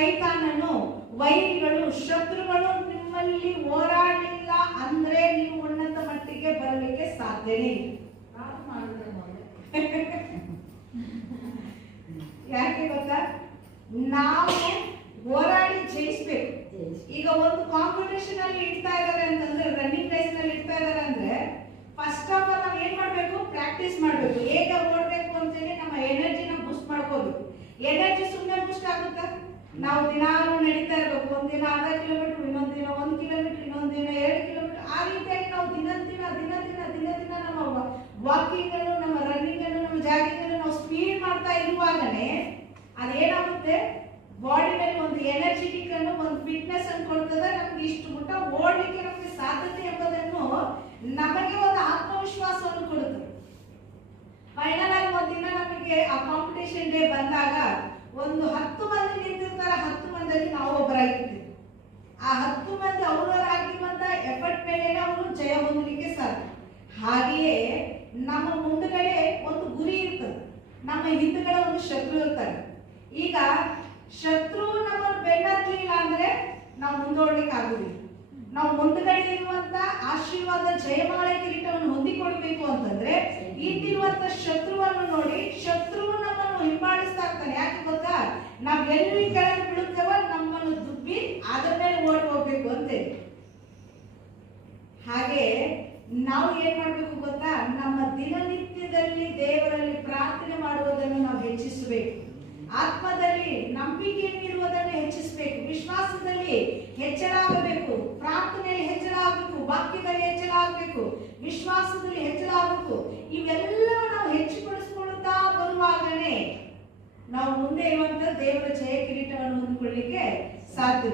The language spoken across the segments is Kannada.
ಸೈತಾನನು, ವೈರಿಗಳು, ಶತ್ರುಗಳು ನಿಮ್ಮಲ್ಲಿ ಹೋರಾಡಲಿಲ್ಲ ಅಂದ್ರೆ ನೀವು ಉನ್ನತ ಮಟ್ಟಿಗೆ ಬರಲಿಕ್ಕೆ ಸಾಧ್ಯನೇ ಇಲ್ಲ. ಯಾಕೆ ಗೊತ್ತಾ? ನಾವು ಹೋರಾಡಿ ಜಯಿಸ್ಬೇಕು. ಈಗ ಒಂದು ಕಾಂಪಿಟೇಷನ್ ಅಲ್ಲಿ ಇಡ್ತಾ ಇದ್ದಾರೆ ಅಂತಂದ್ರೆ, ರನ್ನಿಂಗ್ ರೇಸ್ ನಲ್ಲಿ ಇಡ್ತಾ ಇದ್ದಾರೆ ಅಂದ್ರೆ, ಫಸ್ಟ್ ಆಫ್ ಆಲ್ ನಾವು ಏನ್ ಮಾಡ್ಬೇಕು? ಪ್ರಾಕ್ಟೀಸ್ ಮಾಡ್ಬೇಕು. ಹೇಗೆ ಓಡ್ಬೇಕು ಅಂತೇಳಿ ನಮ್ಮ ಎನರ್ಜಿನ ಬೂಸ್ಟ್ ಮಾಡ್ಕೋಬೇಕು. ಎನರ್ಜಿ ಸುಮ್ಮನೆ ಬೂಸ್ಟ್ ಆಗುತ್ತಾ? ನಾವು ದಿನಾಲು ನಡೀತಾ ಇರ್ಬೇಕು. ಒಂದಿನ ಅರ್ಧ ಕಿಲೋಮೀಟರ್, ಇನ್ನೊಂದ್ ದಿನ 1 ಕಿಲೋಮೀಟರ್, ಇನ್ನೊಂದ್ ದಿನ 2 ಕಿಲೋಮೀಟರ್, ಆ ರೀತಿಯಾಗಿ ನಾವು ದಿನ ನಮ್ಮ ವಾಕಿಂಗ್ ಅನ್ನು, ನಮ್ಮ ರನ್ನಿಂಗ್ ಅನ್ನು, ನಮ್ಮ ಜಾಗಿಂಗ್ ಅನ್ನು ನಾವು ಸ್ಪೀಡ್ ಮಾಡ್ತಾ ಇರುವಾಗನೇ ಅದೇನಾಗುತ್ತೆ? ಬಾಡಿನಲ್ಲಿ ಒಂದು ಎನರ್ಜೆಟಿಕ್ ಅನ್ನು, ಒಂದು ಫಿಟ್ನೆಸ್ ಅನ್ನು ಕೊಡ್ತದೆ. ನಮ್ಗೆ ಇಷ್ಟು ಮುಟ್ಟ ಓಡ್ಲಿಕ್ಕೆ ನಮಗೆ ಸಾಧ್ಯತೆ ಎಂಬುದನ್ನು, ನಮಗೆ ಒಂದು ಆತ್ಮವಿಶ್ವಾಸವನ್ನು ಕೊಡುತ್ತದೆ. ಫೈನಲ್ ಆಗಿ ಒಂದಿನ ನಮಗೆ ಆ ಕಾಂಪಿಟೇಷನ್ ಡೇ ಬಂದಾಗ ಒಂದು 10 ಮಂದಿ ನಿಂತಿರ್ತಾರೆ. 10 ಮಂದಿಯಲ್ಲಿ ನಾವು ಒಬ್ಬರಾಗಿರ್ತೀವಿ. ಆ 10 ಮಂದಿ ಅವರಾಗಿರುವಂತ ಎಫರ್ಟ್ ಮೇಲೆ ಅವರು ಜಯ ಹೊಂದಲಿಕ್ಕೆ ಸಾಧ್ಯ. ಹಾಗೆಯೇ ನಮ್ಮ ಮುಂದುಗಡೆ ಒಂದು ಗುರಿ ಇರ್ತದೆ, ನಮ್ಮ ಹಿಂದುಗಡೆ ಒಂದು ಶತ್ರು ಇರ್ತಾರೆ. ಈಗ ಶತ್ರು ನಮ್ಮನ್ನು ಬೆನ್ನತ್ತಲಿಲ್ಲ ಅಂದ್ರೆ ನಾವು ಮುಂದೋಡ್ಲಿಕ್ಕೆ ಆಗುದಿಲ್ಲ. ನಾವು ಮುಂದುಗಡೆ ಇರುವಂತ ಆಶೀರ್ವಾದ, ಜಯಮಾಲೆ ಕಿರೀಟವನ್ನು ಹೊಂದಿಕೊಳ್ಬೇಕು ಅಂತಂದ್ರೆ ಇಲ್ಲಿರುವಂತ ಶತ್ರುವನ್ನು ನೋಡಿ, ಶತ್ರು ನಮ್ಮನ್ನು ಹಿಂಬಾಲಿಸ್ತಾ ಇರ್ತಾನೆ. ಯಾಕೆ ಗೊತ್ತಾ? ನಾವ್ ಎಲ್ಲಿ ಕೆಳಗೆ ಬೀಳುತ್ತೇವೋ ನಮ್ಮನ್ನು ದುಬ್ಬಿ ಅದರ ಮೇಲೆ ಓಡಿ ಹೋಗ್ಬೇಕು ಅಂತೇಳಿ. ಹಾಗೆ ನಾವು ಏನ್ ಮಾಡ್ಬೇಕು ಗೊತ್ತಾ? ನಮ್ಮ ದಿನನಿತ್ಯದಲ್ಲಿ ದೇವರಲ್ಲಿ ಪ್ರಾರ್ಥನೆ ಮಾಡುವುದನ್ನು ನಾವು ಹೆಚ್ಚಿಸಬೇಕು. ಆತ್ಮದಲ್ಲಿ ನಂಬಿಕೆಯನ್ನು ಇರುವುದನ್ನು ಹೆಚ್ಚಿಸಬೇಕು. ವಿಶ್ವಾಸದಲ್ಲಿ ಹೆಚ್ಚಳ ಆಗಬೇಕು. ಪ್ರಾರ್ಥನೆಯಲ್ಲಿ ಹೆಚ್ಚಳ ಆಗಬೇಕು. ವಾಕ್ಯದಲ್ಲಿ ಹೆಚ್ಚಳ ಆಗಬೇಕು. ವಿಶ್ವಾಸದಲ್ಲಿ ಹೆಚ್ಚಳ ಆಗಬೇಕು. ಇವೆಲ್ಲ ನಾವು ಹೆಚ್ಚುಪಡಿಸಿಕೊಳ್ಳುತ್ತಾ ಬರುವಾಗನೇ ನಾವು ಮುಂದೆ ಇರುವಂತ ದೇವರ ಜಯ ಕಿರೀಟವನ್ನು ಹೊಂದಿಕೊಳ್ಳಲಿಕ್ಕೆ ಸಾಧ್ಯ.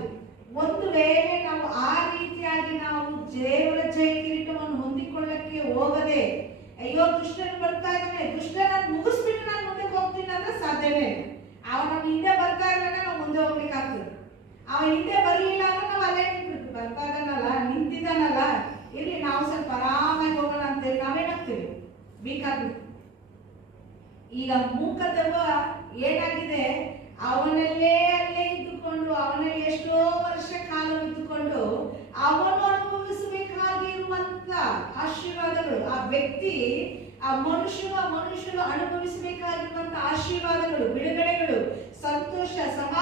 ಒಂದು ವೇಳೆ ನಾವು ಆ ರೀತಿಯಾಗಿ ನಾವು ದೇವರ ಜಯ ಕಿರೀಟವನ್ನು ಹೊಂದಿಕೊಳ್ಳಕ್ಕೆ ಹೋಗದೆ, ಅಯ್ಯೋ ದುಷ್ಟನು ಬರ್ತಾ ಇದ್ದಾನೆ, ದುಷ್ಟನ ಮುಗಿಸ್ಬಿಟ್ಟು ನಾನು ಮುಂದೆ ಹೋಗ್ತೀನಿ ಅಂದ್ರೆ ಸಾಧ್ಯವೇ ಇಲ್ಲ. ಅವ ನಮ್ಮ ಹಿಂದೆ ಬರ್ತಾ ಇದ್ದಾನೆ, ನಾವು ಮುಂದೆ ಹೋಗ್ಲಿಕ್ಕೆ ಆಗ್ತದೆ. ಅವ ಹಿಂದೆ ಬರಲಿಲ್ಲ ಅಂದ್ರೆ ನಾವು ಅಲ್ಲೇ ನಿಂತ್ಬಿಡ್ತೀವಿ. ಬರ್ತಾ ಇದ್ದಾನಲ್ಲ, ನಿಂತಿದ್ದಾನಲ್ಲ, ಇಲ್ಲಿ ನಾವು ಸ್ವಲ್ಪ ಆರಾಮಾಗಿ ಹೋಗೋಣ ಅಂತೇಳಿ ನಾವೇನಾಗ್ತೀವಿ? ಬೇಕಾಗ್ಬಿಟ್ಟು. ಈಗ ಮೂಕದವ ಏನಾಗಿದೆ? ಅವನಲ್ಲೇ ಅಲ್ಲೇ ಇದ್ದುಕೊಂಡು, ಅವನಲ್ಲಿ ಎಷ್ಟೋ ವರ್ಷ ಕಾಲ ಇದ್ದುಕೊಂಡು ಅವನು ಅನುಭವಿಸಬೇಕಾಗಿರುವಂತ ಆಶೀರ್ವಾದಗಳು, ಆ ವ್ಯಕ್ತಿ, ಆ ಮನುಷ್ಯರು ಅನುಭವಿಸಬೇಕಾಗಿರುವಂತ ಆಶೀರ್ವಾದಗಳು, ಬಿಡುಗಡೆಗಳು, ಸಂತೋಷ, ಸಮಾಧಾನ